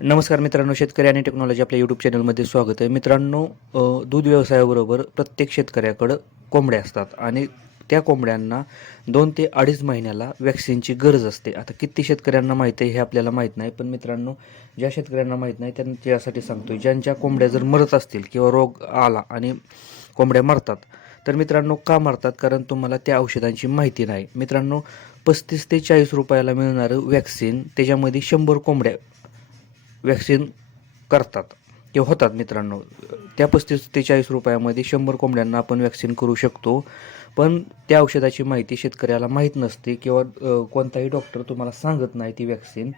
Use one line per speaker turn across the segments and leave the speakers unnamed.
नमस्कार मित्रांनो शेतकरी आणि टेक्नॉलॉजी आपल्या यूट्यूब चॅनलमध्ये स्वागत आहे. मित्रांनो दूध व्यवसायाबरोबर प्रत्येक शेतकऱ्याकडं कोंबड्या असतात आणि त्या कोंबड्यांना दोन ते अडीच महिन्याला वॅक्सिनची गरज असते. आता किती शेतकऱ्यांना माहीत आहे हे आपल्याला माहीत नाही पण मित्रांनो ज्या शेतकऱ्यांना माहीत नाही त्यांच्यासाठी सांगतो ज्यांच्या कोंबड्या जर मरत असतील किंवा रोग आला आणि कोंबड्या मरतात तर मित्रांनो का मारतात? कारण तुम्हाला त्या औषधांची माहिती नाही. मित्रांनो पस्तीस ते चाळीस रुपयाला मिळणारं वॅक्सिन त्याच्यामध्ये शंभर कोंबड्या वॅक्सिन करतात. ते होतात मित्रांनो. त्या पस्तीस ते चाळीस रुपयामध्ये शंभर कोंबड्यांना आपण वॅक्सिन करू शकतो. पण त्या औषधाची माहिती शेतकऱ्याला माहीत नसते किंवा कोणताही डॉक्टर तुम्हाला सांगत नाही ती वॅक्सिन.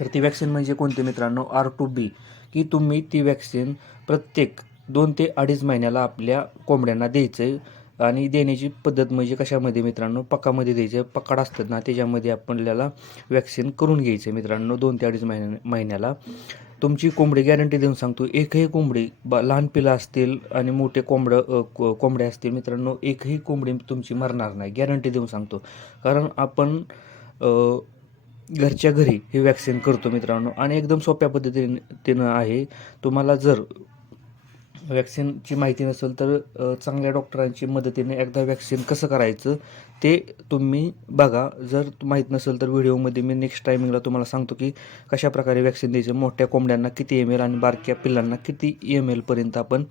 तर ती वॅक्सिन म्हणजे कोणती मित्रांनो? R two B. की तुम्ही ती वॅक्सिन प्रत्येक दोन ते अडीच महिन्याला आपल्या कोंबड्यांना द्यायचं. आहे आणि देण्याची पद्धत म्हणजे कशामध्ये मित्रांनो? पकामध्ये द्यायचं. आहे पकाड असतात ना त्याच्यामध्ये आपल्याला वॅक्सिन करून घ्यायचं आहे मित्रांनो दोन ते अडीच महिन्या महिन्याला. तुमची कोंबडी गॅरंटी देऊन सांगतो एकही कोंबडी बा लहान पिलं असतील आणि मोठे कोंबडं को- कोंबड्या असतील मित्रांनो एकही कोंबडी तुमची मरणार नाही गॅरंटी देऊन सांगतो. कारण आपण घरच्या घरी हे वॅक्सिन करतो मित्रांनो आणि एकदम सोप्या पद्धतीनं आहे. तुम्हाला जर वॅक्सिनची माहिती नसेल तर चांगल्या डॉक्टरांची मदतीने एकदा वॅक्सिन कसं करायचं ते तुम्ही बघा. जर माहीत नसेल तर व्हिडिओमध्ये मी नेक्स्ट टायमिंगला तुम्हाला सांगतो की कशाप्रकारे वॅक्सिन द्यायचं मोठ्या कोंबड्यांना किती एम एल आणि बारक्या पिल्लांना किती एम एलपर्यंत आपण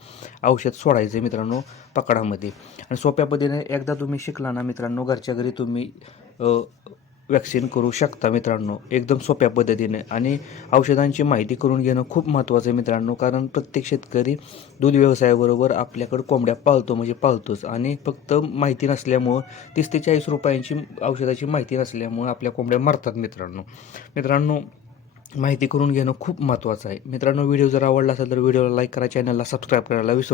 औषध सोडायचं मित्रांनो पकडामध्ये. आणि सोप्या पद्धतीने एकदा तुम्ही शिकला ना मित्रांनो घरच्या घरी तुम्ही वॅक्सिन करू शकता मित्रांनो. एकदम सोप्या पद्धतीने आणि औषधांची माहिती करून घेणं खूप महत्त्वाचं आहे मित्रांनो कारण प्रत्येक शेतकरी दूध व्यवसायाबरोबर आपल्याकडं कोंबड्या पाळतो म्हणजे पाळतोच. आणि फक्त माहिती नसल्यामुळं तीस ते चाळीस रुपयांची औषधाची माहिती नसल्यामुळं आपल्या कोंबड्या मारतात मित्रांनो. मित्रांनो माहिती करून घेणं खूप महत्त्वाचं आहे. मित्रांनो व्हिडिओ जर आवडला असेल तर व्हिडिओला लाईक करा चॅनलला सबस्क्राईब करायला विसरू